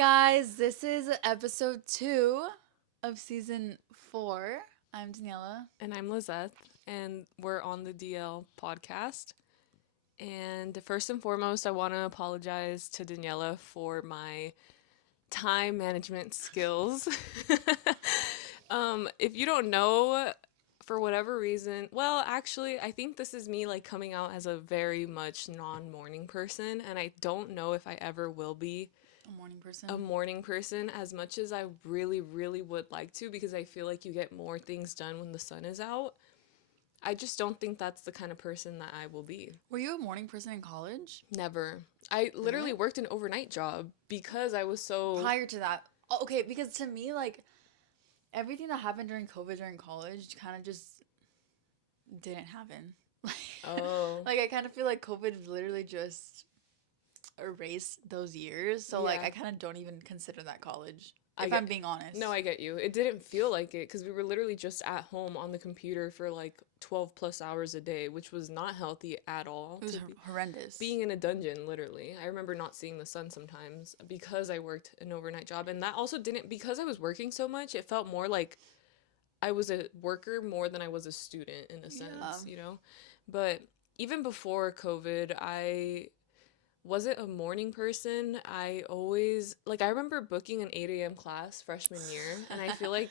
guys, this is episode 2 of season 4. I'm Daniella. And I'm Lizeth, and we're on the DL podcast. And first and foremost, I want to apologize to Daniella for my time management skills. If you don't know, for whatever reason, well, actually, I think this is me like coming out as a very much non-morning person, and I don't know if I ever will be A morning a person. morning person as much as I really, really would like to because I feel like you get more things done when the sun is out. I just don't think that's the kind of person that I will be. Were you a morning person in college? Never. I Really? literally worked an overnight job because I was so. Prior to that. Oh, okay, because to me, like, everything that happened during COVID during college kind of just didn't happen. Oh. Like, I kind of feel like COVID literally just erased those years. So, like, Yeah. I kind of don't even consider that college, I if I'm get. being honest. No, I get you. It didn't feel like it because we were literally just at home on the computer for like 12 plus hours a day, which was not healthy at all. It was To be, horrendous. being in a dungeon, literally. I remember not seeing the sun sometimes because I worked an overnight job. And that also didn't, because I was working so much, it felt more like I was a worker more than I was a student in a sense, you know? But even before COVID, I wasn't a morning person. I always, like, I remember booking an 8 a.m. class freshman year, and I feel like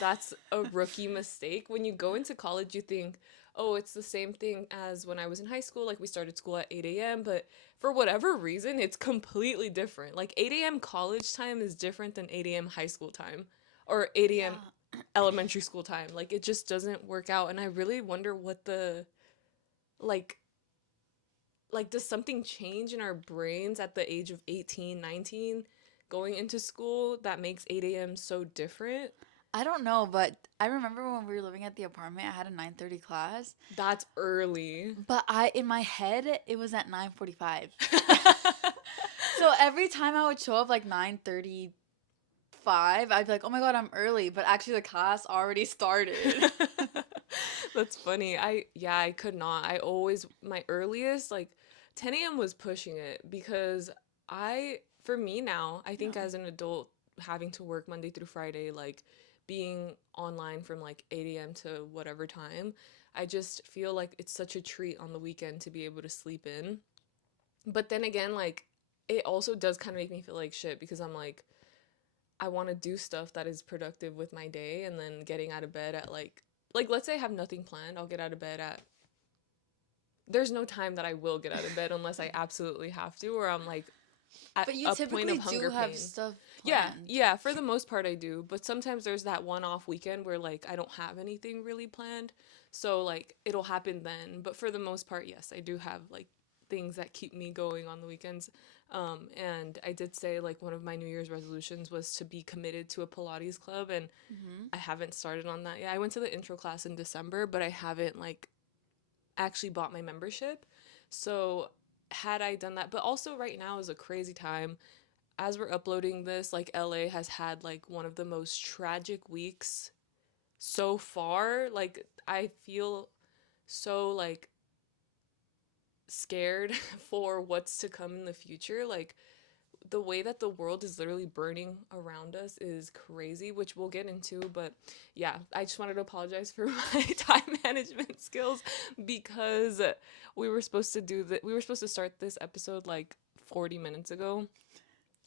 that's a rookie mistake. When you go into college, you think, oh, it's the same thing as when I was in high school. Like, we started school at 8 a.m., but for whatever reason, it's completely different. Like, 8 a.m. college time is different than 8 a.m. high school time or 8 a.m. Yeah. elementary school time. Like, it just doesn't work out. And I really wonder what the, like, does something change in our brains at the age of 18, 19, going into school that makes 8 a.m. so different? I don't know, but I remember when we were living at the apartment, I had a 9:30 class, That's early. but I in my head it was at 9:45. So every time I would show up like 9:35, I'd be like, "Oh my God, I'm early," but actually the class already started. That's funny. I could not. I always, my earliest, like 10 a.m. was pushing it because for me now, I think Yeah. as an adult, having to work Monday through Friday, like being online from like 8 a.m. to whatever time, I just feel like it's such a treat on the weekend to be able to sleep in. But then again, like, it also does kind of make me feel like shit because I'm like, I want to do stuff that is productive with my day, and then getting out of bed at like let's say I have nothing planned, I'll get out of bed at there's no time that I will get out of bed unless I absolutely have to, or I'm like at But you a point typically of do hunger have pain. stuff Yeah, planned. yeah, for the most part I do, but sometimes there's that one off weekend where like I don't have anything really planned. So like it'll happen then, but for the most part, yes, I do have like things that keep me going on the weekends. And I did say like one of my New Year's resolutions was to be committed to a Pilates club, and Hmm. I haven't started on that yet. I went to the intro class in December, but I haven't like actually bought my membership. So had I done that, but also right now is a crazy time. As we're uploading this, like LA has had like one of the most tragic weeks so far. Like I feel so like scared for what's to come in the future. Like the way that the world is literally burning around us is crazy, which we'll get into. But yeah, I just wanted to apologize for my time management skills because we were supposed to start this episode like 40 minutes ago,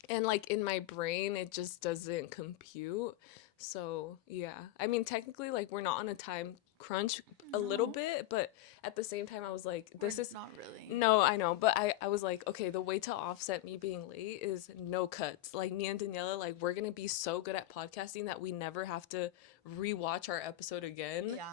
and like in my brain it just doesn't compute. So yeah, I mean technically like we're not on a time crunch, a little No, bit, but at the same time I was like, we're this is not really. no, I know, but I was like, okay, the way to offset me being late is no cuts. Like me and Daniela, like we're gonna be so good at podcasting that we never have to rewatch our episode again, Yeah.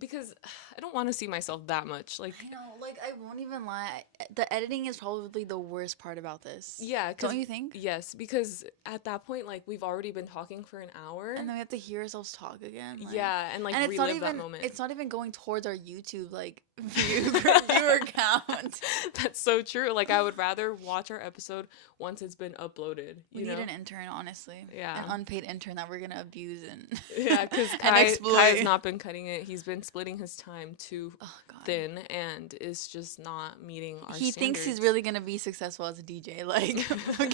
because I don't want to see myself that much. Like, I know, like I won't even lie. The editing is probably the worst part about this. yeah, Don't because you think? yes, because at that point, like we've already been talking for an hour. And then we have to hear ourselves talk again, like, Yeah, and like and relive that moment. it's not even going towards our YouTube like viewer count. That's so true. Like I would rather watch our episode once it's been uploaded, We you need know? an intern, honestly, Yeah. an unpaid intern that we're gonna abuse and Yeah, because and Kai has exploit. not been cutting it. He's been been splitting his time too Oh God. thin and is just not meeting our He thinks he's standards. really gonna be successful as a DJ. Like,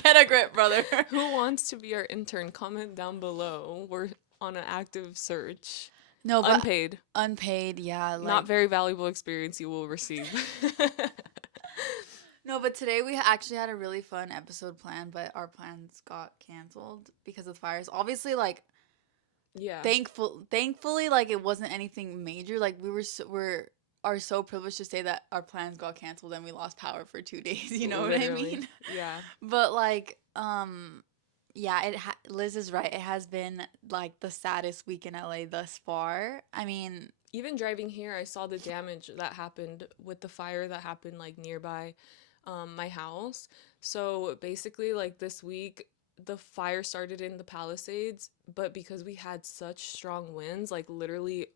get a grip, brother. Who wants to be our intern? Comment down below. We're on an active search. No, but Unpaid. unpaid, yeah, Not like very valuable experience you will receive. no, but today we actually had a really fun episode planned, but our plans got canceled because of fires. Obviously, like Yeah, thankfully, like it wasn't anything major. Like we're are so privileged to say that our plans got canceled and we lost power for 2 days. You know what I literally. mean? Yeah. But like, yeah, Liz is right. It has been like the saddest week in LA thus far. I mean, Even driving here, I saw the damage that happened with the fire that happened like nearby my house. So basically, like this week, the fire started in the Palisades, but because we had such strong winds, like literally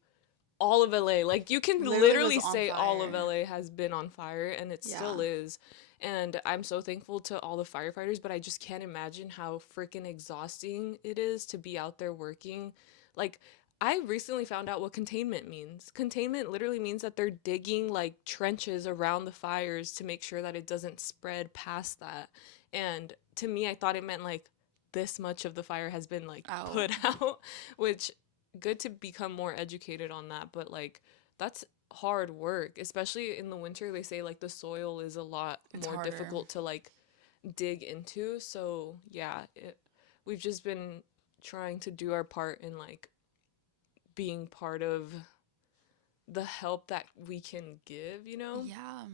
all of LA. Like you can literally was literally on say all of fire. LA has been on fire and it Yeah, still is. And I'm so thankful to all the firefighters, but I just can't imagine how freaking exhausting it is to be out there working. Like I recently found out what containment means. Containment literally means that they're digging like trenches around the fires to make sure that it doesn't spread past that. And to me, I thought it meant like this much of the fire has been like out. put out, which good to become more educated on that, but like that's hard work, especially in the winter. They say like the soil is a lot It's more harder. difficult to like dig into. So yeah, we've just been trying to do our part in like being part of the help that we can give, you know? Yeah.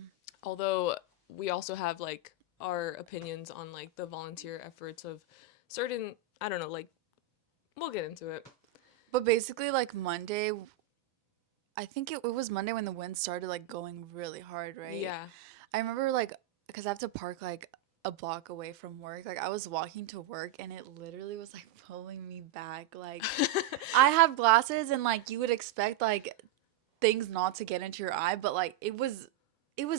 Although we also have like our opinions on like the volunteer efforts of certain, I don't know, like we'll get into it. But basically, like Monday, I think it was Monday when the wind started like going really hard, right? Yeah. I remember like because I have to park like a block away from work. Like I was walking to work and it literally was like pulling me back. Like I have glasses and like you would expect like things not to get into your eye, but like it was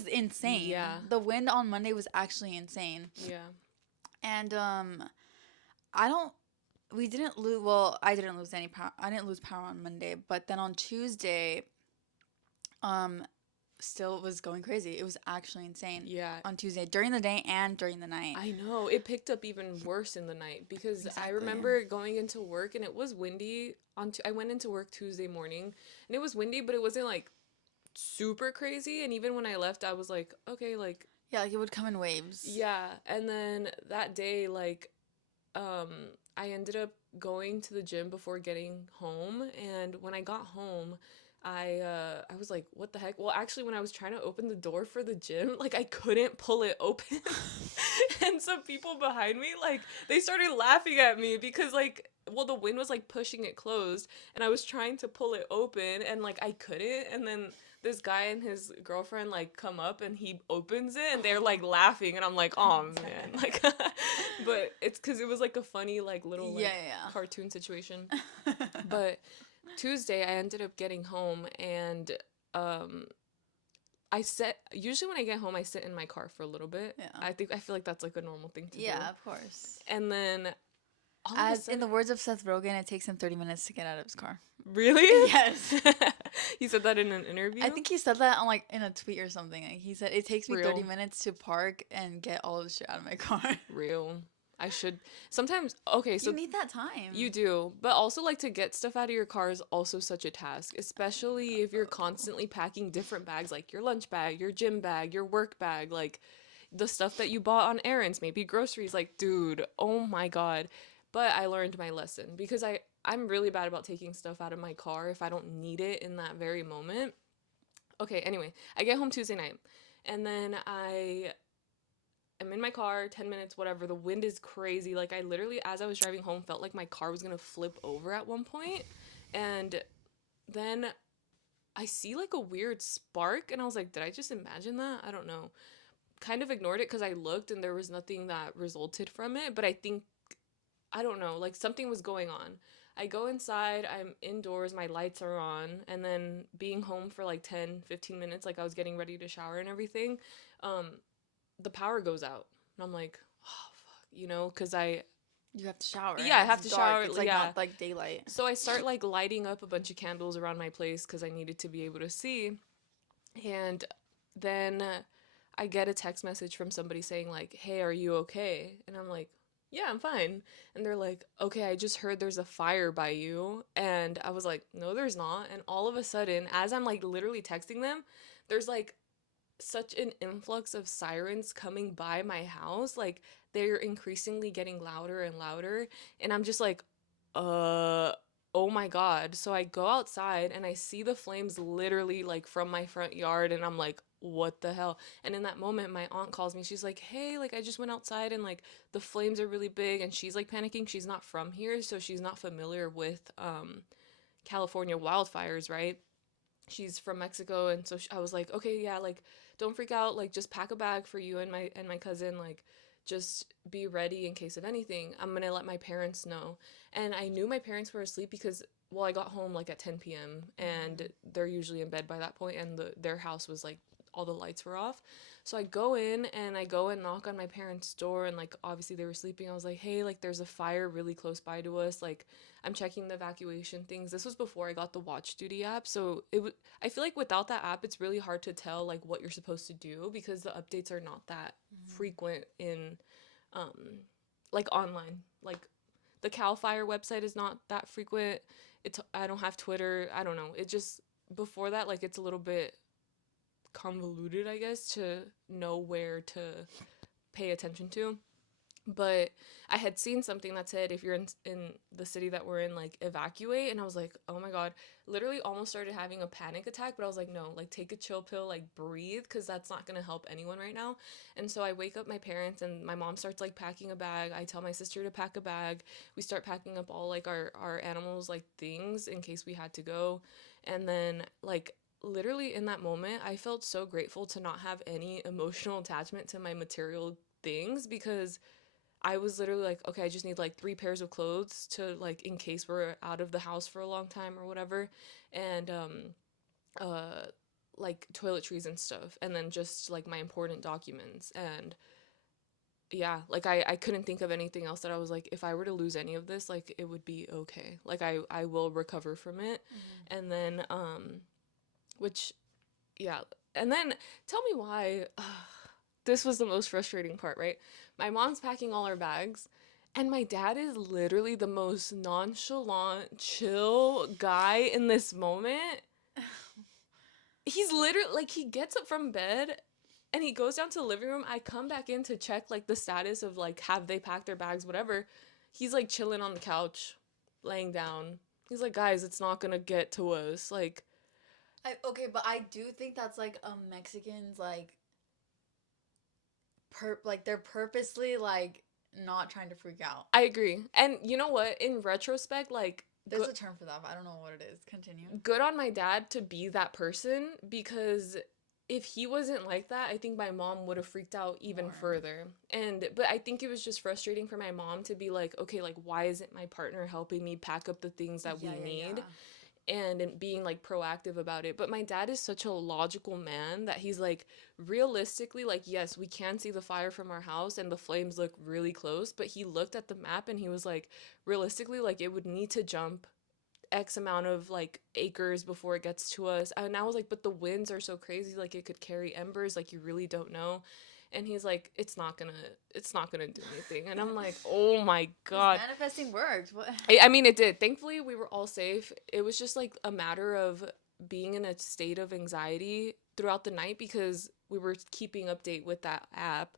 insane. Yeah. The wind on Monday was actually insane. Yeah. And I don't we didn't lose well, I didn't lose any power. I didn't lose power on Monday, but then on Tuesday um still was going crazy. It was actually insane Yeah, on Tuesday during the day and during the night. I know. It picked up even worse in the night because I Exactly. remember going into work and it was windy I went into work Tuesday morning and it was windy, but it wasn't like super crazy. And even when I left, I was like, okay, like, Yeah, like it would come in waves. yeah. And then that day, like, um, I ended up going to the gym before getting home. And when I got home, I was like, what the heck? Well, actually, when I was trying to open the door for the gym, like I couldn't pull it open. And some people behind me, like, they started laughing at me because like well, the wind was like pushing it closed and I was trying to pull it open and like I couldn't. And then this guy and his girlfriend like come up and he opens it and they're like laughing and I'm like, oh man, like but it's because it was like a funny like little Yeah, like yeah. cartoon situation. But Tuesday I ended up getting home and um I sit usually when I get home I sit in my car for a little bit. Yeah. I feel like that's like a normal thing to do. Yeah, of course. And then all of a As in the sudden, words of Seth Rogen, it takes him 30 minutes to get out of his car. really? Yes. He said that in an interview? I think he said that on like in a tweet or something. Like, he said it takes me 30 Real. minutes to park and get all the shit out of my car. Real. I should sometimes okay, You so need that time. you do, but also like to get stuff out of your car is also such a task, especially if you're constantly packing different bags like your lunch bag, your gym bag, your work bag, like the stuff that you bought on errands, maybe groceries, like dude, oh my god. But I learned my lesson because I'm really bad about taking stuff out of my car if I don't need it in that very moment. Okay, anyway, I get home Tuesday night and then I'm in my car, 10 minutes, whatever. The wind is crazy. Like, I literally, as I was driving home, felt like my car was gonna flip over at one point. And then I see like a weird spark, and I was like, did I just imagine that? I don't know. Kind of ignored it because I looked and there was nothing that resulted from it. But I think, I don't know, like something was going on. I go inside, I'm indoors, my lights are on, and then being home for like 10, 15 minutes, like I was getting ready to shower and everything. Um, the power goes out. And I'm like, oh, fuck, you know, because You have to shower Yeah, and I have it's to dark. shower. It's like Yeah. not like daylight. So I start like lighting up a bunch of candles around my place because I needed to be able to see. And then I get a text message from somebody saying, like, hey, are you okay? And I'm like, yeah, I'm fine. And they're like, okay, I just heard there's a fire by you. And I was like, no, there's not. And all of a sudden, as I'm like literally texting them, there's like such an influx of sirens coming by my house. Like, they're increasingly getting louder and louder. And I'm just like, uh, oh my God. So I go outside and I see the flames literally like from my front yard. And I'm like, what the hell? And in that moment, my aunt calls me. She's like, hey, like, I just went outside and like the flames are really big. And she's like panicking. She's not from here. So she's not familiar with, California wildfires, right? She's from Mexico, and so I was like, okay, yeah, like don't freak out, like just pack a bag for you and my cousin, like just be ready in case of anything. I'm gonna let my parents know. And I knew my parents were asleep because well, I got home like at 10 p.m. and Mm-hmm. they're usually in bed by that point, and their house was like all the lights were off. So I go in and I go and knock on my parents' door, and like obviously they were sleeping. I was like, hey, like there's a fire really close by to us. Like I'm checking the evacuation things. This was before I got the Watch Duty app, so I feel like without that app, it's really hard to tell like what you're supposed to do because the updates are not that frequent in um like online. Like the Cal Fire website is not that frequent. It's I don't have Twitter. I don't know. It just before that like it's a little bit convoluted, I guess, to know where to pay attention to. But I had seen something that said if you're in the city that we're in, like evacuate. And I was like, oh my God, literally almost started having a panic attack. But I was like, no, like take a chill pill, like breathe, because that's not going to help anyone right now. And so I wake up my parents and my mom starts like packing a bag. I tell my sister to pack a bag. We start packing up all like our animals, like things in case we had to go. And then like literally in that moment, I felt so grateful to not have any emotional attachment to my material things because I was literally like, okay, I just need like 3 pairs of clothes to like in case we're out of the house for a long time or whatever, and uh like toiletries and stuff, and then just like my important documents. And yeah, like I couldn't think of anything else that I was like, if I were to lose any of this, like it would be okay. Like I will recover from it. Mm-hmm. And then which yeah, and then tell me why this was the most frustrating part, right? My mom's packing all our bags, and my dad is literally the most nonchalant, chill guy in this moment. He's literally like, he gets up from bed and he goes down to the living room. I come back in to check like the status of like, have they packed their bags, whatever. He's like chilling on the couch, laying down. He's like, guys, it's not gonna get to us. Like, Okay, but I do think that's like a Mexicans like like they're purposely like not trying to freak out. I agree. And you know what? In retrospect, like, There's a term for that, but I don't know what it is. Continue. good on my dad to be that person because if he wasn't like that, I think my mom would have freaked out even More. further. And but I think it was just frustrating for my mom to be like, okay, like why isn't my partner helping me pack up the things that Yeah, we yeah, need? yeah. And being like proactive about it. But my dad is such a logical man that he's like, realistically, like, yes, we can see the fire from our house and the flames look really close, but he looked at the map and he was like, realistically, like it would need to jump X amount of like acres before it gets to us. And I was like, but the winds are so crazy, like it could carry embers, like you really don't know. And he's like, it's not gonna do anything. And I'm like, oh my His God. manifesting worked. What? I mean, it did. Thankfully, we were all safe. It was just like a matter of being in a state of anxiety throughout the night because we were keeping update with that app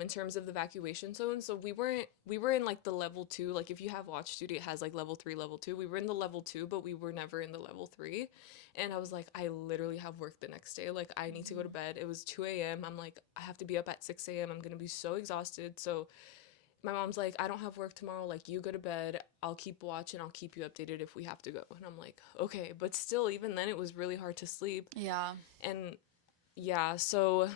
in terms of the evacuation zone. So we were in like the level 2. Like if you have Watch Duty, it has like level 3, level 2. We were in the level 2, but we were never in the level 3. And I was like, I literally have work the next day. Like I need to go to bed. It was 2 a.m. I'm like, I have to be up at 6 a.m. I'm gonna be so exhausted. So my mom's like, I don't have work tomorrow. Like, you go to bed. I'll keep watch and I'll keep you updated if we have to go. And I'm like, okay. But still, even then, it was really hard to sleep. Yeah. And yeah, so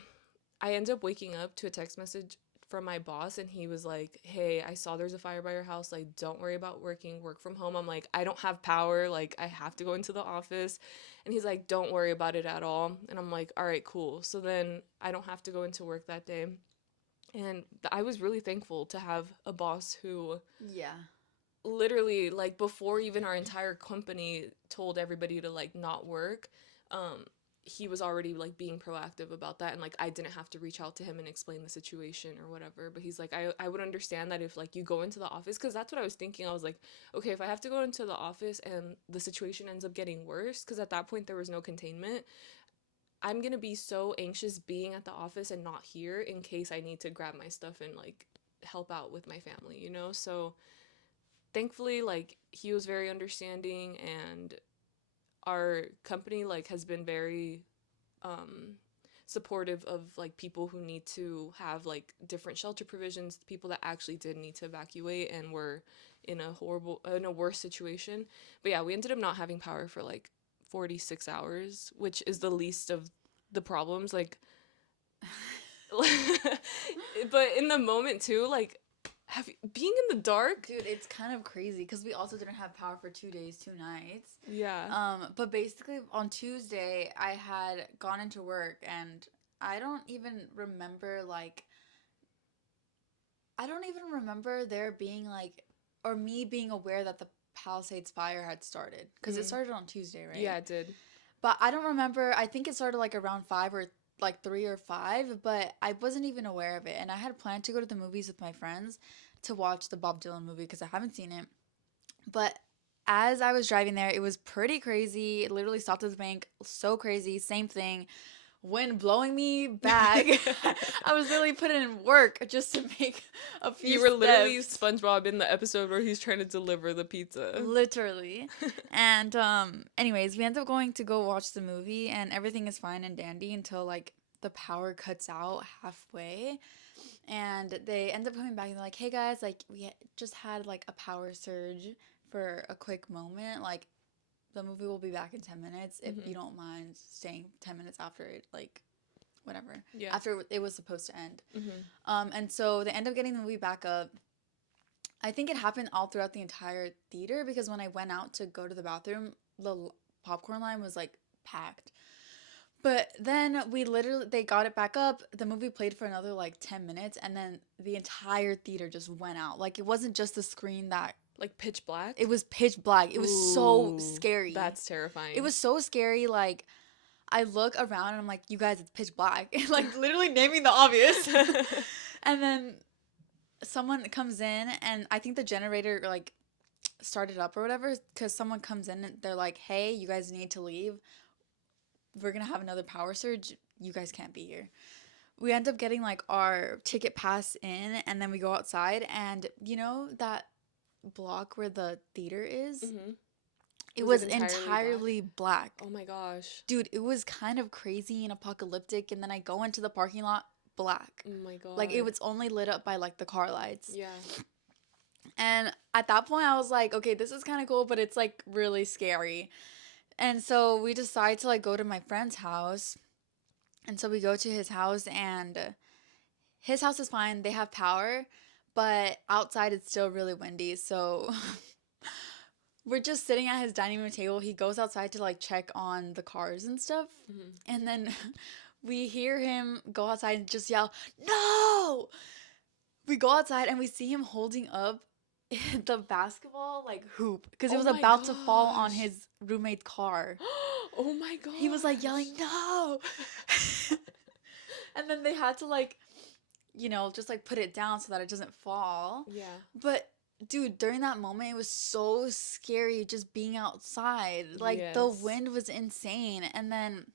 I ended up waking up to a text message from my boss, and he was like, hey, I saw there's a fire by your house. Like, don't worry about work from home. I'm like, I don't have power. Like, I have to go into the office. And he's like, don't worry about it at all. And I'm like, all right, cool. So then I don't have to go into work that day. And I was really thankful to have a boss who Yeah. literally, like, before even our entire company told everybody to like not work, um he was already like being proactive about that, and like I didn't have to reach out to him and explain the situation or whatever. But he's like, I would understand that if like you go into the office, because that's what I was thinking. I was like, okay, if I have to go into the office and the situation ends up getting worse, because at that point there was no containment, I'm gonna be so anxious being at the office and not here in case I need to grab my stuff and like help out with my family, you know? So thankfully, like, he was very understanding, and our company like has been very um supportive of like people who need to have like different shelter provisions, people that actually did need to evacuate and were in a worse situation. But yeah, we ended up not having power for like 46 hours, which is the least of the problems, like. But in the moment too, like, being in the dark. Dude, it's kind of crazy because we also didn't have power for 2 days, 2 nights. Yeah. But basically on Tuesday I had gone into work and I don't even remember like I don't even remember there being like or me being aware that the Palisades fire had started because it Mm-hmm. started on Tuesday, Yeah, right? it did. But I don't remember. I think it started like around 5 or like 3 or 5, but I wasn't even aware of it. And I had planned to go to the movies with my friends to watch the Bob Dylan movie because I haven't seen it. But as I was driving there, it was pretty crazy. It literally stopped at the bank. So crazy. Same thing. Wind blowing me back. I was literally putting in work just to make a few You were literally steps. SpongeBob in the episode where he's trying to deliver the pizza. Literally. And anyways, we end up going to go watch the movie and everything is fine and dandy until like the power cuts out halfway. And they end up coming back and they're like, "Hey guys, like just had like a power surge for a quick moment. Like the movie will be back in 10 minutes if Mm-hmm. you don't mind staying 10 minutes after it like whatever. Yeah. After it was supposed to end." Mm-hmm. And so they end up getting the movie back up. I think it happened all throughout the entire theater because when I went out to go to the bathroom, the popcorn line was like packed. But then they got it back up. The movie played for another like 10 minutes and then the entire theater just went out. Like it wasn't just the screen that Like pitch black. it was pitch black. It was so Ooh, scary. that's terrifying. It was so scary. Like I look around and I'm like, you guys, it's pitch black. Like literally naming the obvious. And then someone comes in and I think the generator like started up or whatever because someone comes in and they're like, "Hey, you guys need to leave. We're gonna have another power surge. You guys can't be here." We end up getting like our ticket pass in and then we go outside and you know that block where the theater is? Mm-hmm. It Was it was entirely black? entirely black. Oh my gosh. Dude, it was kind of crazy and apocalyptic and then I go into the parking lot black. Oh my Like it god. was only lit up by like the car lights. Yeah. And at that point, I was like, okay, this is kind of cool, but it's like really scary. And so we decide to like go to my friend's house. And so we go to his house, and his house is fine. They have power, but outside it's still really windy. So we're just sitting at his dining room table. He goes outside to like check on the cars and stuff. Mm-hmm. And then we hear him go outside and just yell, "No!" We go outside and we see him holding up the basketball like hoop because it Oh was my about to fall on gosh. his roommate's car. Oh my gosh. He was like yelling, "No!" And then they had to like, just like put it down so that it doesn't fall. Yeah. But dude, during that moment, it was so scary just being outside. Like the Yes. wind was insane. And then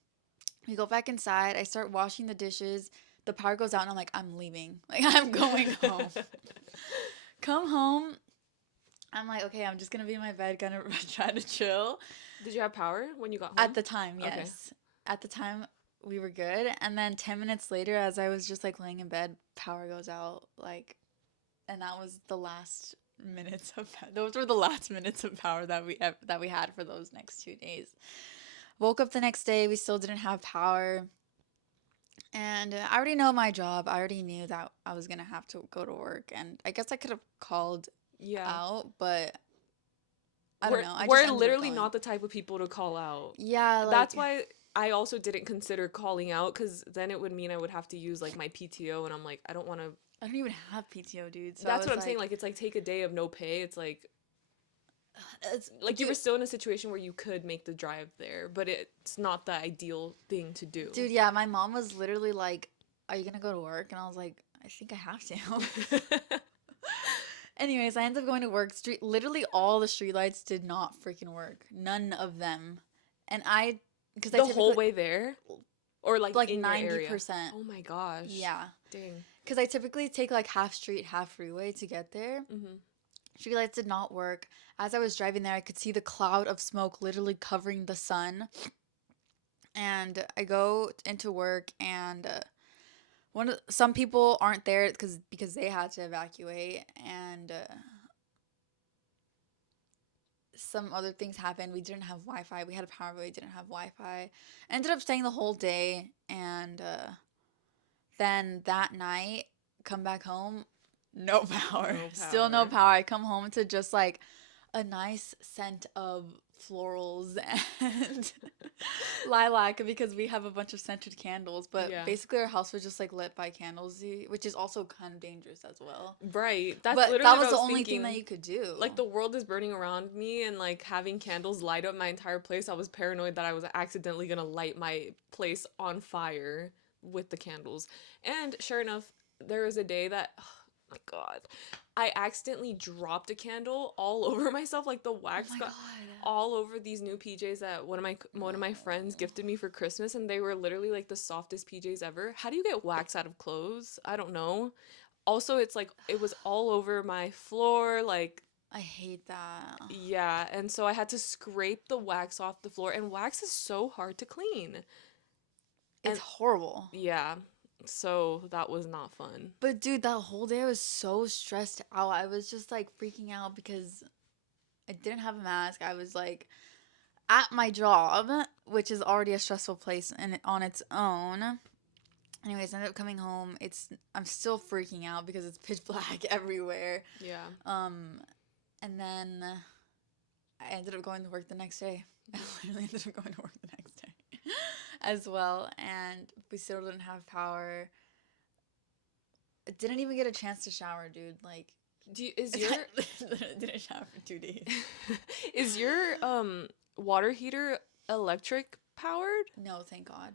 we go back inside. I start washing the dishes. The power goes out, and I'm like, I'm leaving. Like I'm going home. Come home. I'm like, okay, I'm just gonna be in my bed, gonna try to chill. Did you have power when you got home? At the time, Okay. yes. At the time, we were good. And then 10 minutes later, as I was just like laying in bed, power goes out. Like, and that was the last minutes of those were the last minutes of power that we had for those next 2 days. Woke up the next day, we still didn't have power. And I already know my job. I already knew that I was gonna have to go to work, and I guess I could have called Yeah. out, but I don't We're know. I just we're ended up literally going. not the type of people to call out. Yeah, like That's why I also didn't consider calling out, because then it would mean I would have to use like my PTO, and I'm like, I don't want to I don't even have PTO, dude. So I That's what was I'm saying. like, Like, it's like take a day of no pay. It's it's, like you were dude, still in a situation where you could make the drive there, but it's not the ideal thing to do. dude, yeah, my mom was literally like, "Are you gonna go to work?" And I was like, "I think I have to." Anyways, I ended up going to work. Literally all the streetlights did not freaking work. None of them. And because I The whole typically, way there, or like like in your area. 90%. Oh my gosh. Yeah. Dang. Because I typically take like half street, half freeway to get there. Mhm. Streetlights did not work. As I was driving there, I could see the cloud of smoke literally covering the sun. And I go into work, and some people aren't there because they had to evacuate, and some other things happened. We didn't have Wi-Fi. We had a power, but we didn't have Wi-Fi. I ended up staying the whole day, and then that night, come back home, no power. No Still no power. power. I come home to just like a nice scent of florals and lilac because we have a bunch of scented candles. But Yeah. basically, our house was just like lit by candles, which is also kind of dangerous as well. Right. That's But literally that what was I the was only thing that thinking. you could do. Like the world is burning around me and like having candles light up my entire place. I was paranoid that I was accidentally gonna light my place on fire with the candles. And sure enough, there was a day that, oh my God, I accidentally dropped a candle all over myself. Like the Oh wax my got god. all over these new PJs that one of my friends No. gifted me for Christmas, and they were literally like the softest PJs ever. How do you get wax out of clothes? I don't know. Also, it's like it was all over my floor, like I hate that. yeah, and so I had to scrape the wax off the floor, and wax is so hard to clean. It's And horrible. yeah, so that was not fun. But dude, that whole day I was so stressed out. I was just like freaking out because I didn't have a mask. I was like at my job, which is already a stressful place on its own. Anyways, I ended up coming home. I'm still freaking out because it's pitch black everywhere. Yeah. Um, and then I ended up going to work the next day. I literally ended up going to work the next day as well, and we still didn't have power. I didn't even get a chance to shower, dude. Like, Is your didn't shower for 2 days. is your water heater electric powered? No, thank God.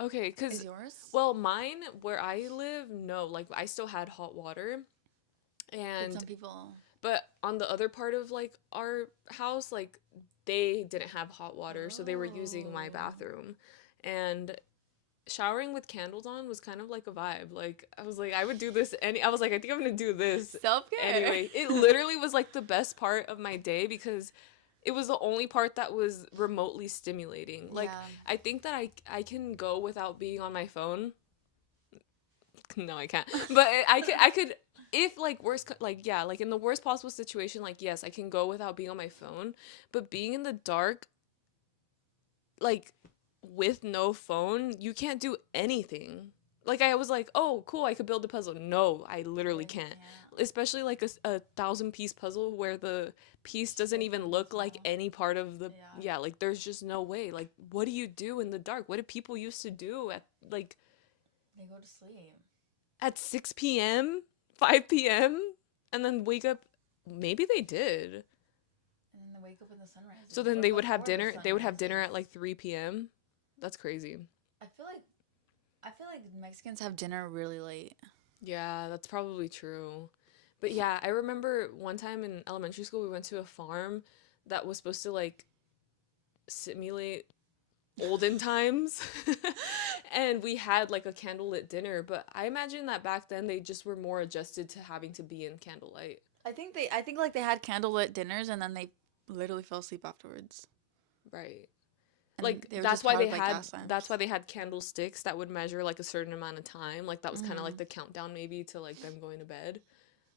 Okay, Is cuz yours? well, mine where I live, no, like I still had hot water. But some And people. but on the other part of like our house, like they didn't have hot water, so they were using my Oh. bathroom. And showering with candles on was kind of like a vibe. Like I was like I would do this I was like I think I'm going to do this Self care. anyway. It literally was like the best part of my day because it was the only part that was remotely stimulating. Like Yeah. I think that I can go without being on my phone. No, I can't. But I could if like like yeah, like in the worst possible situation, like yes, I can go without being on my phone, but being in the dark, like with no phone, you can't do anything. Like I was like, oh, cool, I could build a puzzle. No, I literally Literally can't. can't. Especially like a 1,000 piece puzzle where the piece doesn't So even look like small. any part of the Yeah. yeah. Like there's just no way. Like what do you do in the dark? What did people used to do at like They go to sleep. at 6 p.m., 5 p.m., and then wake up. Maybe they did. And then they wake up when the sun rises. So then Or they would have before the dinner. sun They would have dinner rises. at like 3 p.m. That's crazy. I feel like Mexicans have dinner really late. Yeah, that's probably true. But yeah, I remember one time in elementary school, we went to a farm that was supposed to like simulate olden times. And we had like a candlelit dinner, but I imagine that back then they just were more adjusted to having to be in candlelight. I think like they had candlelit dinners and then they literally fell asleep afterwards. Right. And Like they were just powered by gas that's lamps. why they had candlesticks that would measure like a certain amount of time. Like that was kind of like Mm-hmm. the countdown maybe to like them going to bed.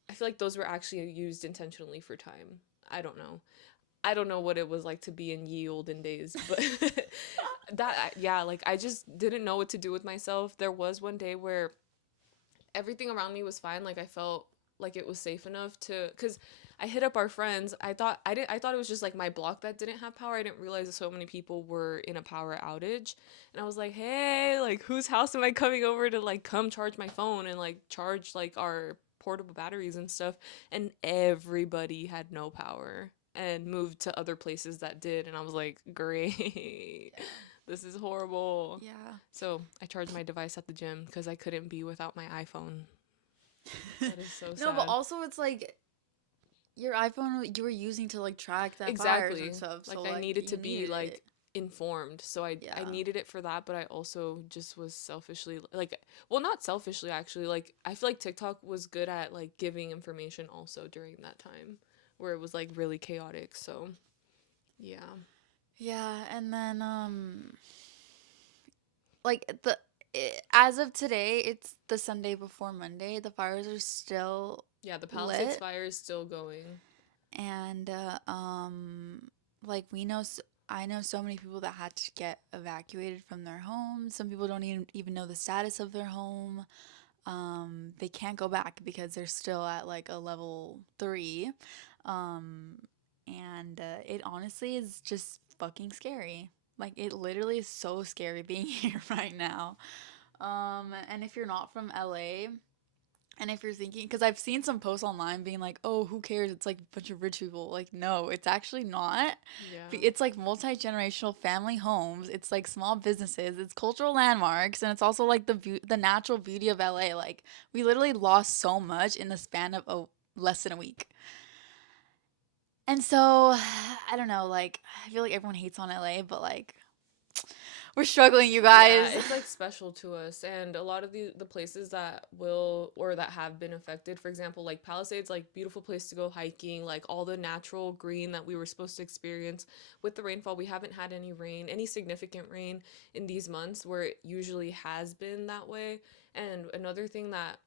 I feel like those were actually used intentionally for time. I don't know. I don't know what it was like to be in ye olden days, but that yeah, like I just didn't know what to do with myself. There was one day where everything around me was fine. Like I felt like it was safe enough to cuz I hit up our friends. I thought it was just like my block that didn't have power. I didn't realize that so many people were in a power outage. And I was like, "Hey, like whose house am I coming over to like come charge my phone and like charge like our portable batteries and stuff?" And everybody had no power and moved to other places that did, and I was like, "Great." This is horrible. Yeah. So, I charged my device at the gym because I couldn't be without my iPhone. That is so No, but sad. also it's like your iPhone you were using to like track the fires and Exactly. stuff, so Like I like needed you to be needed like it. informed. So I Yeah. needed it for that, but I also just was selfishly like well, not selfishly actually. Like I feel like TikTok was good at like giving information also during that time where it was like really chaotic. So, yeah. Yeah, and then like as of today, it's the Sunday before Monday. The fires are still Yeah, the Palisades lit, fire is still going. and like I know so many people that had to get evacuated from their homes. Some people don't even know the status of their home. They can't go back because they're still at like a level 3. Um, and it honestly is just fucking scary. Like it literally is so scary being here right now. And if you're not from LA, and if you're thinking, because I've seen some posts online being like, oh, who cares? It's like a bunch of rich people. Like, no, it's actually not. Yeah. It's like multi generational family homes. It's like small businesses. It's cultural landmarks, and it's also like the natural beauty of LA. Like, we literally lost so much in the span of less than a week. And so, I don't know. Like, I feel like everyone hates on LA, but like, we're struggling, you Yeah, guys. it's like special to us, and a lot of the places that will or that have been affected, for example, like Palisades, like beautiful place to go hiking, like all the natural green that we were supposed to experience. With the rainfall, we haven't had any rain, any significant rain in these months where it usually has been that way. And another thing that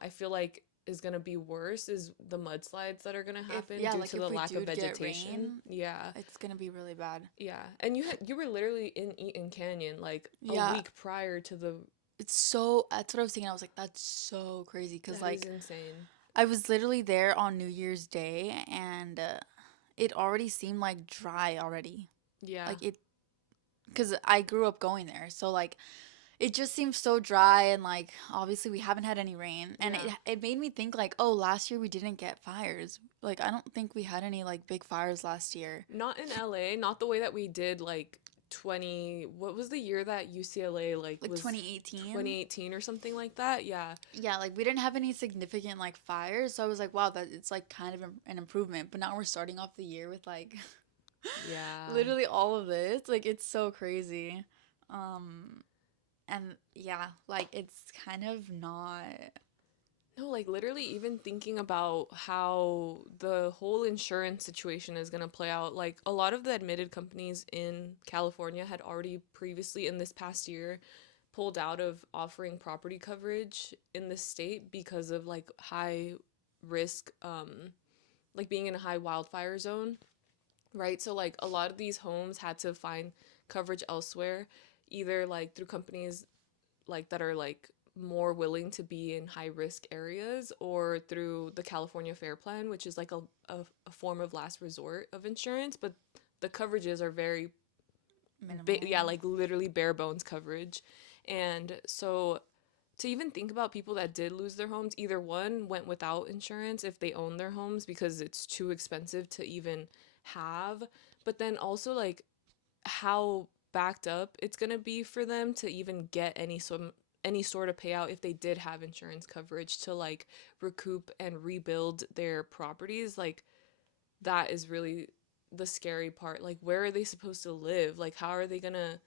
I feel like is gonna be worse is the mudslides that are gonna If happen yeah, due like to if the we lack of do get vegetation. rain, Yeah. it's gonna be really bad. Yeah, and you were literally in Eaton Canyon like a Yeah, week prior to the. it's so that's what I was thinking. I was like, that's so crazy because That is like insane. I was literally there on New Year's Day and it already seemed like dry already. Yeah. Like it because I grew up going there, so like it just seemed so dry and like obviously we haven't had any rain and Yeah. it made me think like, oh, last year we didn't get fires. Like I don't think we had any like big fires last year. Not in LA, not the way that we did like 20, what was the year that UCLA like Like was 2018. 2018 or something like that? Yeah. Yeah, like we didn't have any significant like fires, so I was like, wow, that it's like kind of an improvement. But now we're starting off the year with like Yeah. literally all of this. Like it's so crazy. Um and yeah, like it's kind of not. No, like literally even thinking about how the whole insurance situation is going to play out. Like a lot of the admitted companies in California had already previously in this past year pulled out of offering property coverage in the state because of like high risk like being in a high wildfire zone, right? So like a lot of these homes had to find coverage elsewhere, either like through companies like that are like more willing to be in high risk areas or through the California Fair Plan, which is like a form of last resort of insurance, but the coverages are very yeah, Minimal. like literally bare bones coverage. And so to even think about people that did lose their homes, either one went without insurance if they own their homes because it's too expensive to even have, but then also like how backed up it's going to be for them to even get any sort of payout if they did have insurance coverage to like recoup and rebuild their properties. Like that is really the scary part. Like where are they supposed to live? Like how are they going to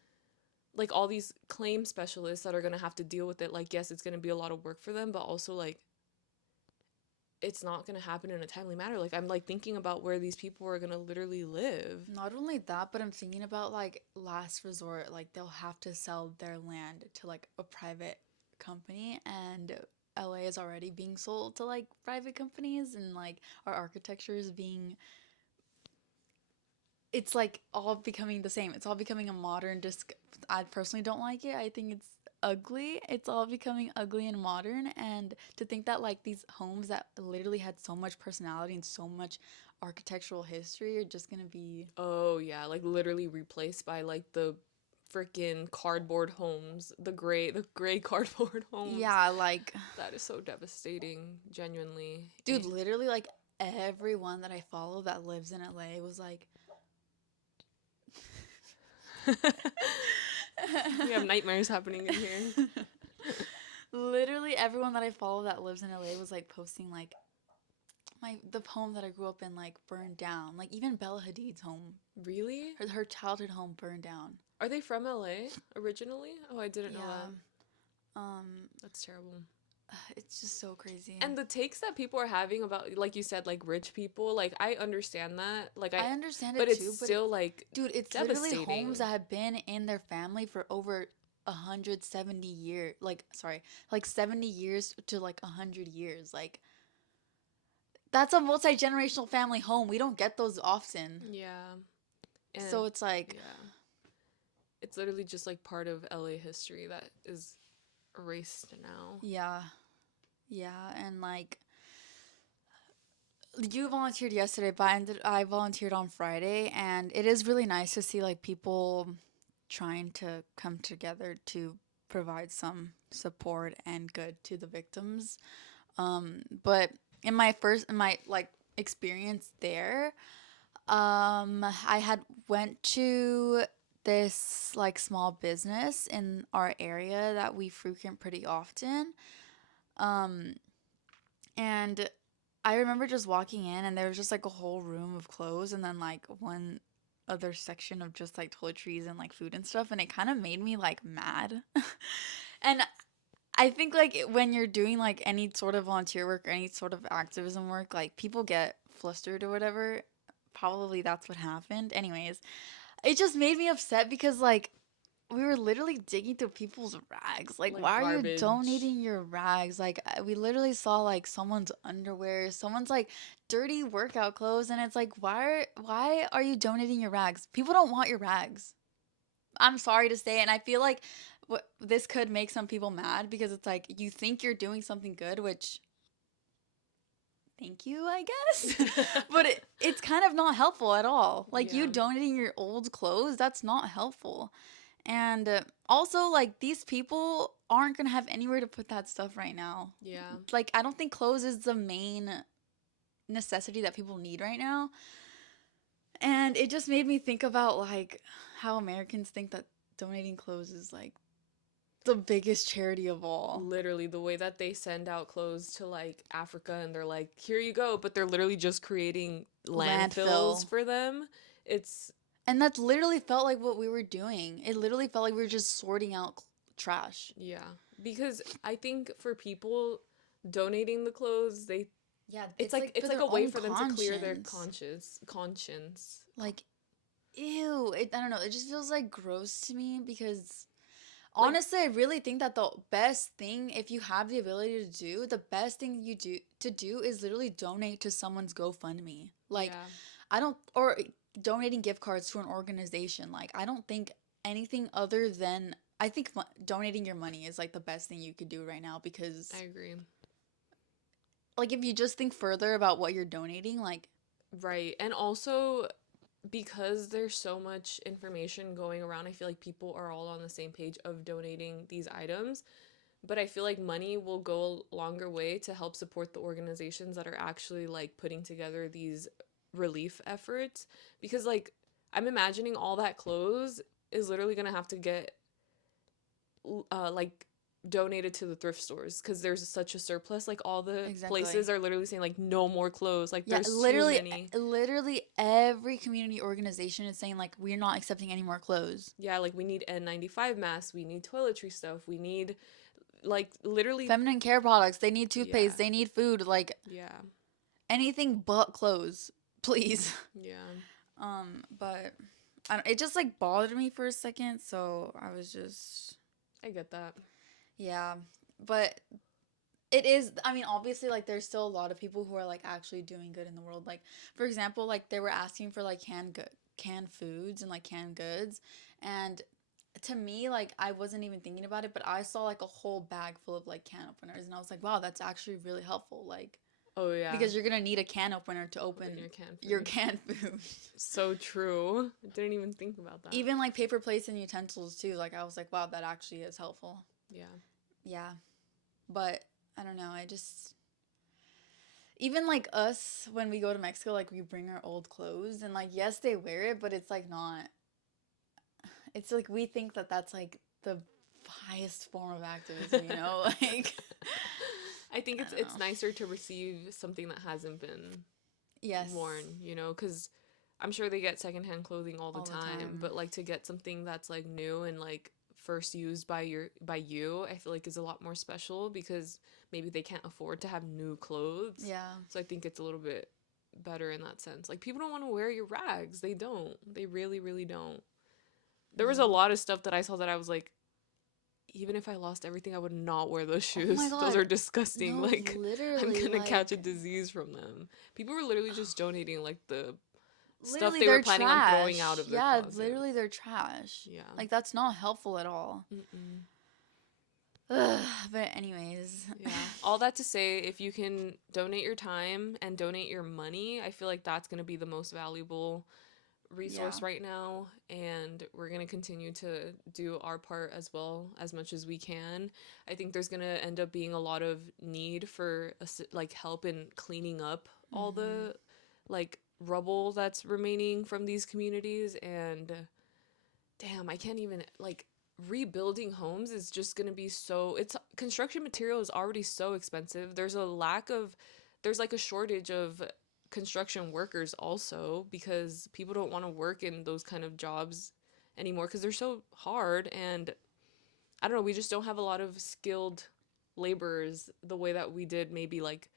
like all these claim specialists that are going to have to deal with it? Like yes, it's going to be a lot of work for them, but also like it's not going to happen in a timely manner. Like I'm like thinking about where these people are going to literally live. Not only that, but I'm thinking about like last resort, like they'll have to sell their land to like a private company and LA is already being sold to like private companies and like our architecture is being it's like all becoming the same. It's all becoming a modern disc. I personally don't like it. I think it's ugly. It's all becoming ugly and modern. And to think that like these homes that literally had so much personality and so much architectural history are just gonna be, Oh yeah, like literally replaced by like the freaking cardboard homes, the gray cardboard homes. yeah, like, That is so devastating, genuinely. dude, literally like everyone that I follow that lives in LA was like, We have nightmares happening in here. literally everyone that I follow that lives in LA was like posting like the home that I grew up in like burned down. Like even Bella Hadid's home, Really? her childhood home burned down. Are they from LA originally? Oh, I didn't know Yeah. that. Um, That's terrible. it's just so crazy. And the takes that people are having about, like you said, like rich people, like I understand that. I understand But it it's too, but still like dude, it's literally homes devastating. that have been in their family for over 170 years. Like, sorry, like 70 years to like 100 years. Like, that's a multi-generational family home. We don't get those often. Yeah. And So it's like, yeah, it's literally just like part of LA history that is erased now. yeah, yeah, and like you volunteered yesterday, but I volunteered on Friday, and it is really nice to see like people trying to come together to provide some support and good to the victims. But in my like experience there, I had went to this like small business in our area that we frequent pretty often. Um, and I remember just walking in and there was just like a whole room of clothes and then like one other section of just like toiletries and like food and stuff, and it kind of made me like mad. And I think like when you're doing like any sort of volunteer work or any sort of activism work, like people get flustered or whatever. Probably that's what happened. Anyways, it just made me upset because like we were literally digging through people's rags. Like, Like why are you garbage. donating your rags? Like, we literally saw like someone's underwear, someone's like dirty workout clothes, and it's like, why are you donating your rags? People don't want your rags. I'm sorry to say, and I feel like this could make some people mad because it's like you think you're doing something good, which thank you, I guess. But it's kind of not helpful at all. Like you Yeah. donating your old clothes, that's not helpful. And also, like, these people aren't going to have anywhere to put that stuff right now. Yeah. Like, I don't think clothes is the main necessity that people need right now. And it just made me think about, like, how Americans think that donating clothes is, like, the biggest charity of all. Literally the way that they send out clothes to like Africa and they're like, here you go, but they're literally just creating landfills Landfill. for them. It's And that's literally felt like what we were doing. It literally felt like we were just sorting out trash. yeah. Because I think for people donating the clothes, they Yeah, it's it's like like for it's like their a way own for them to clear their conscience. conscience. Like, ew, I don't know, it just feels like gross to me because Like honestly I really think that the best thing, if you have the ability to do, the best thing you do to do is literally donate to someone's GoFundMe. Like, yeah. I don't, or donating gift cards to an organization. Like, I don't think anything other than, I think donating your money is like the best thing you could do right now because I agree. like if you just think further about what you're donating, like, Right. And also because there's so much information going around, I feel like people are all on the same page of donating these items. But I feel like money will go a longer way to help support the organizations that are actually like putting together these relief efforts. Because like I'm imagining all that clothes is literally gonna have to get like donated to the thrift stores because there's such a surplus. Like all the exactly. places are literally saying like no more clothes. Like Yeah, there's too literally, many. literally every community organization is saying like we're not accepting any more clothes. Yeah, like we need N95 masks, we need toiletry stuff, we need like literally Feminine care products, they need yeah. toothpaste, they need food, like Yeah. anything but clothes, please. Yeah. But it just like bothered me for a second, so I was just I get that. yeah. But it is, I mean, obviously like there's still a lot of people who are like actually doing good in the world. Like for example, like they were asking for like canned foods and like canned goods, and to me, like, I wasn't even thinking about it, but I saw like a whole bag full of like can openers, and I was like, wow, that's actually really helpful. Like, Oh yeah. because you're gonna need a can opener to Open open your canned your food. canned food. So true. I didn't even think about that. Even like paper plates and utensils too. Like, I was like, wow, that actually is helpful. Yeah. Yeah. But I don't know. I just, even like us when we go to Mexico, like we bring our old clothes and like, yes, they wear it, but it's like not, it's like we think that that's like the highest form of activism, you know? Like, I think I don't it's know. nicer to receive something that hasn't been Yes. worn, you know, because I'm sure they get secondhand clothing all the All the time, time. but like to get something that's like new and like first used by you, I feel like is a lot more special because maybe they can't afford to have new clothes. Yeah. So I think it's a little bit better in that sense. Like people don't want to wear your rags. They don't. They really, really don't. There was a No. lot of stuff that I saw that I was like, even if I lost everything, I would not wear those Oh my shoes. Those God. are disgusting. No, Like, I'm literally, gonna catch a like, disease from them. People were literally just donating like the stuff literally they were they're planning on throwing out trash. of their Yeah, closet. literally they're trash. Yeah. Like, that's not helpful at all. Mm-mm. Ugh, but anyways. Yeah. All that to say, if you can donate your time and donate your money, I feel like that's going to be the most valuable Yeah. resource right now. And we're going to continue to do our part as well as much as we can. I think there's going to end up being a lot of need for like help in cleaning up all Mm-hmm. the like rubble that's remaining from these communities. And damn, I can't even like rebuilding homes is just going to be so it's construction material is already so expensive. There's like a shortage of construction workers also because people don't want to work in those kind of jobs anymore because they're so hard and I don't know, we just don't have a lot of skilled laborers the way that we did maybe like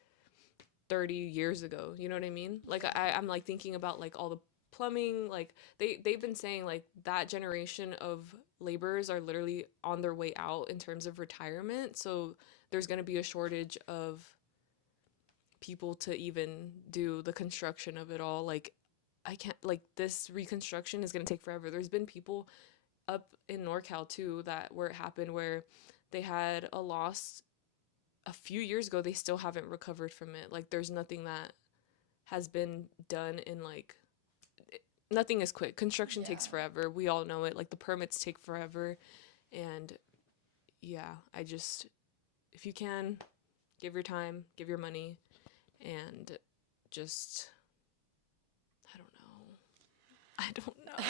30 years ago. You know what I mean? Like I'm like thinking about like all the plumbing, like they've been saying like that generation of laborers are literally on their way out in terms of retirement. So there's going to be a shortage of people to even do the construction of it all. Like I can't like this reconstruction is going to take forever. There's been people up in NorCal too that where it happened where they had a loss a few years ago. They still haven't recovered from it. Like there's nothing that has been done in like nothing is quick. Construction takes Yeah. forever. We all know it. Like the permits take forever. And yeah, I just if you can give your time, give your money and just I don't know.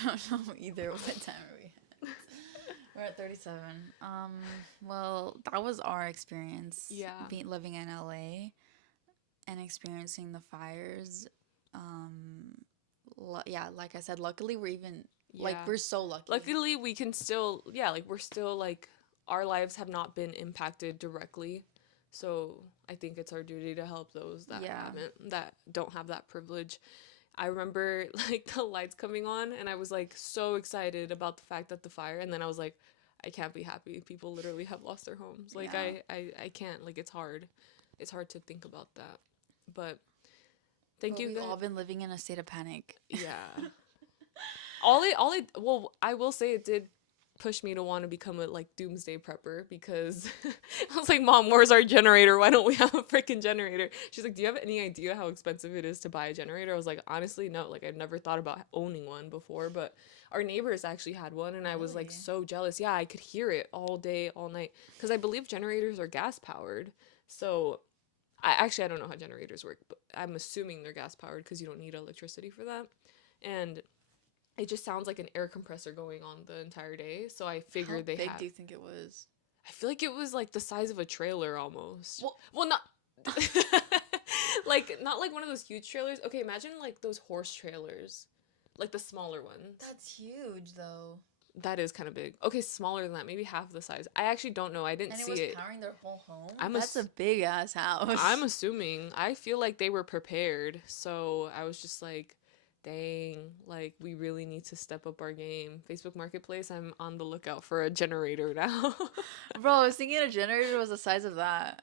I don't know either. What time are we at? We're at 37. Well, that was our experience Yeah. living in LA and experiencing the fires. Um, yeah, like I said, luckily we're even, like, Yeah. we're so lucky. Luckily we can still yeah, like we're still like our lives have not been impacted directly. So I think it's our duty to help those that Yeah. haven't that don't have that privilege. I remember like the lights coming on and I was like so excited about the fact that the fire and then I was like I can't be happy. People literally have lost their homes. Like Yeah. I can't like it's hard. It's hard to think about that. But thank Well, you we've guys. all been living in a state of panic. Yeah. All it well, I will say it did push me to want to become a like doomsday prepper because I was like, Mom, where's our generator? Why don't we have a freaking generator? She's like, do you have any idea how expensive it is to buy a generator? I was like, honestly, no. Like, I've never thought about owning one before, but our neighbors actually had one, and I was like Really? so jealous. Yeah, I could hear it all day, all night, because I believe generators are gas powered. So I don't know how generators work, but I'm assuming they're gas powered because you don't need electricity for that. And it just sounds like an air compressor going on the entire day. So I How figured they big had. do you think it was? I feel like it was like the size of a trailer almost. Well, Well, not like not like one of those huge trailers. Okay, imagine like those horse trailers, like the smaller ones. that's huge, though. That is kind of big. Okay, smaller than that, maybe half the size. I actually don't know. I didn't And it see was it. powering their whole home? I'm That's a ass- big ass I'm house. assuming. I feel like they were prepared. So I was just like, dang, like we really need to step up our game. Facebook Marketplace, I'm on the lookout for a generator now. Bro, I was thinking a generator was the size of that.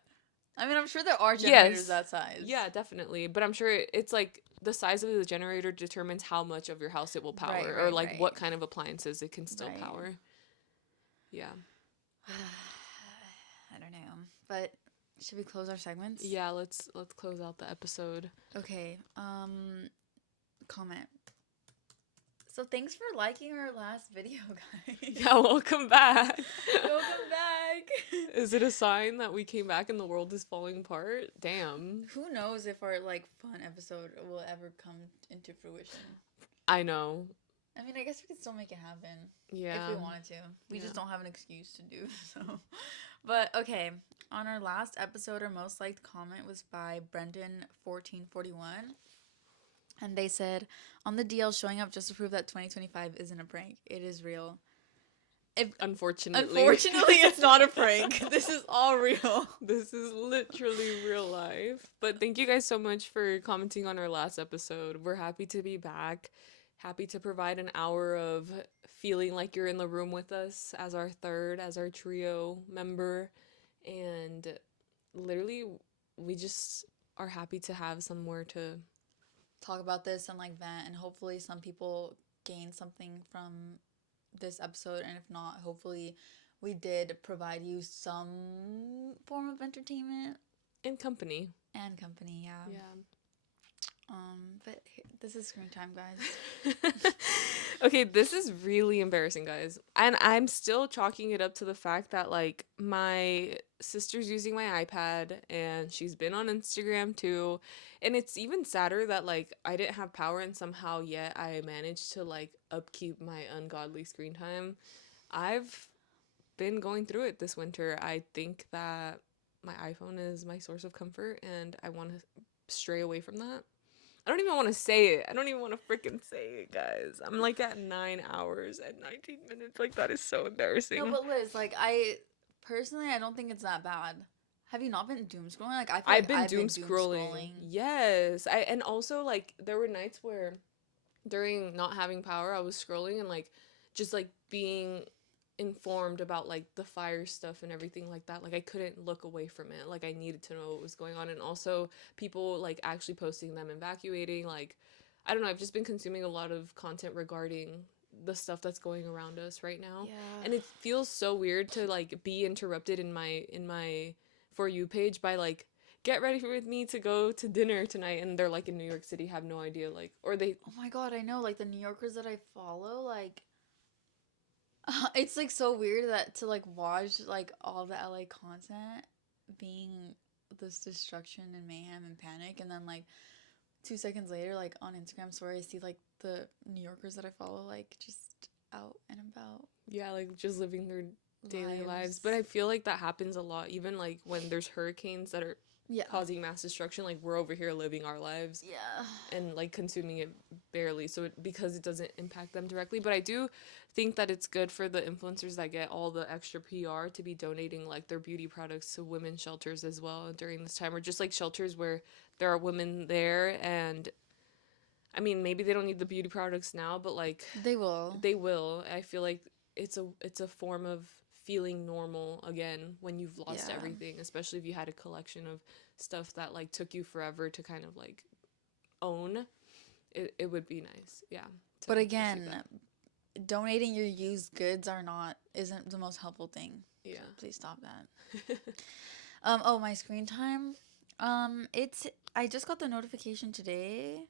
I mean, I'm sure there are generators Yes. that size. Yeah, definitely. But I'm sure it's like the size of the generator determines how much of your house it will Right, power, or right, like right. what kind of appliances it can still Right. power. Yeah. I don't know. But should we close our segments? Yeah, let's close out the episode. Okay. Comment. So thanks for liking our last video, guys. Yeah, welcome back. Welcome back. Is it a sign that we came back and the world is falling apart? Damn. Who knows if our like fun episode will ever come into fruition? I know. I mean, I guess we could still make it happen Yeah. if we wanted to. We Yeah. just don't have an excuse to do so. But okay, on our last episode, our most liked comment was by Brendan1441. And they said, on the DL showing up just to prove that 2025 isn't a prank. It is real. Unfortunately, it's not a prank. This is all real. This is literally real life. But thank you guys so much for commenting on our last episode. We're happy to be back. Happy to provide an hour of feeling like you're in the room with us as our trio member. And literally, we just are happy to have somewhere to talk about this and like vent, and hopefully some people gain something from this episode, and if not, hopefully we did provide you some form of entertainment and company. Yeah. But this is screen time, guys. Okay, this is really embarrassing, guys. And I'm still chalking it up to the fact that, like, my sister's using my iPad and she's been on Instagram too. And it's even sadder that, like, I didn't have power and somehow yet I managed to, like, upkeep my ungodly screen time. I've been going through it this winter. I think that my iPhone is my source of comfort and I want to stray away from that. I don't even want to say it. I don't even want to freaking say it, guys. I'm like at 9 hours and 19 minutes. Like, that is so embarrassing. No, but Liz, like, personally, I don't think it's that bad. Have you not been doom scrolling? Like, I feel I've like been doom scrolling. Yes. And also, like, there were nights where during not having power, I was scrolling and, like, just, like, being informed about, like, the fire stuff and everything like that. Like, I couldn't look away from it. Like, I needed to know what was going on. And also people, like, actually posting them evacuating. Like, I don't know, I've just been consuming a lot of content regarding the stuff that's going around us right now. Yeah. And it feels so weird to, like, be interrupted in my For You page by, like, get ready with me to go to dinner tonight, and they're, like, in New York City, have no idea, like, or they... Oh my god, I know, like, the New Yorkers that I follow, like, it's, like, so weird that to, like, watch, like, all the LA content being this destruction and mayhem and panic, and then, like, 2 seconds later, like, on Instagram story, I see, like, the New Yorkers that I follow, like, just out and about. Yeah, like, just living their daily lives. But I feel like that happens a lot, even, like, when there's hurricanes that are causing mass destruction. Like, we're over here living our lives. Yeah. And, like, consuming it barely, so because it doesn't impact them directly. But I do think that it's good for the influencers that get all the extra PR to be donating, like, their beauty products to women's shelters as well during this time, or just, like, shelters where there are women there. And I mean, maybe they don't need the beauty products now, but, like, they will. I feel like it's a form of feeling normal again when you've lost everything, especially if you had a collection of stuff that, like, took you forever to kind of, like, own. It would be nice. Yeah. But again, donating your used goods isn't the most helpful thing. Yeah. So please stop that. Oh, my screen time. I just got the notification today.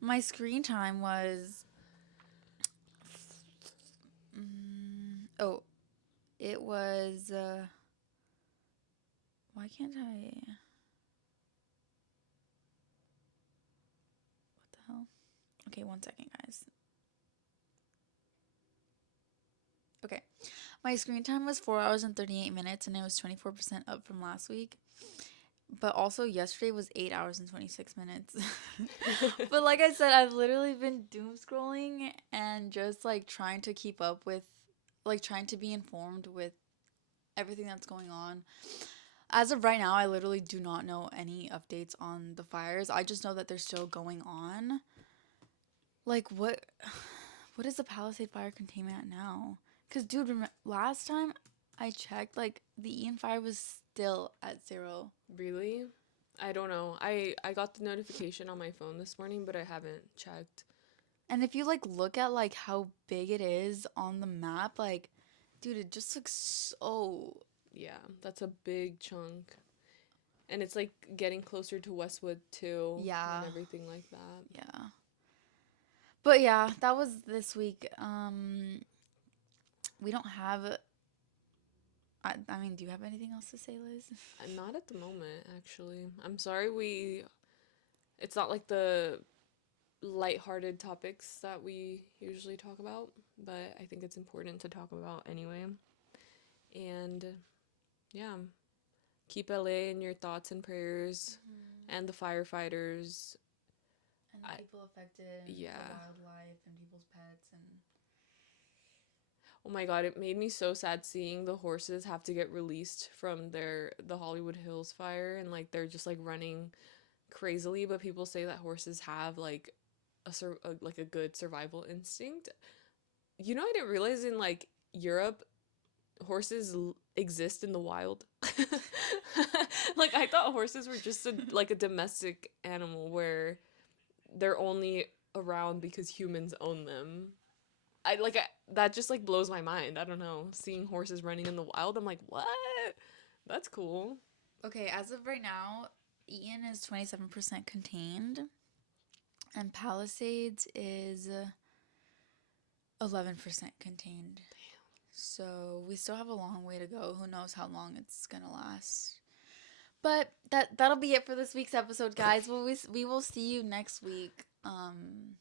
My screen time was it was why can't I? What the hell? Okay, 1 second, guys. Okay. My screen time was 4 hours and 38 minutes, and it was 24% up from last week. But also yesterday was 8 hours and 26 minutes. But like I said, I've literally been doom scrolling and just, like, trying to keep up with, like, trying to be informed with everything that's going on. As of right now, I literally do not know any updates on the fires. I just know that they're still going on. Like, what is the Palisade fire containment at now? Because, dude, last time I checked, like, the Ian fire was still at 0. Really? I don't know. I got the notification on my phone this morning, but I haven't checked. And if you like look at like how big it is on the map, like, dude, it just looks so. Yeah, that's a big chunk. And it's like getting closer to Westwood too Yeah, and everything like that. yeah. But yeah, that was this week. We don't have. I mean, do you have anything else to say, Liz? Not at the moment, actually. I'm sorry we it's not like the lighthearted topics that we usually talk about, but I think it's important to talk about anyway. And yeah, keep LA in your thoughts and prayers Mm-hmm. and the firefighters. And the I people affected, and the yeah. wildlife, and people's pets, and Oh my god, it made me so sad seeing the horses have to get released from the Hollywood Hills fire and like they're just like running crazily, but people say that horses have like like a good survival instinct. You know, I didn't realize in like Europe horses exist in the wild. Like I thought horses were just like a domestic animal where they're only around because humans own them. That just like blows my mind. I don't know. Seeing horses running in the wild, I'm like, "What? That's cool." okay, as of right now, Ian is 27% contained, and Palisades is 11% contained. So we still have a long way to go. Who knows how long it's gonna last? But that'll be it for this week's episode, guys. We will see you next week. An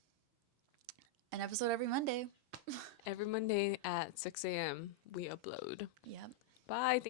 episode every Monday. Every Monday at 6 a.m. we upload. Yep. Bye.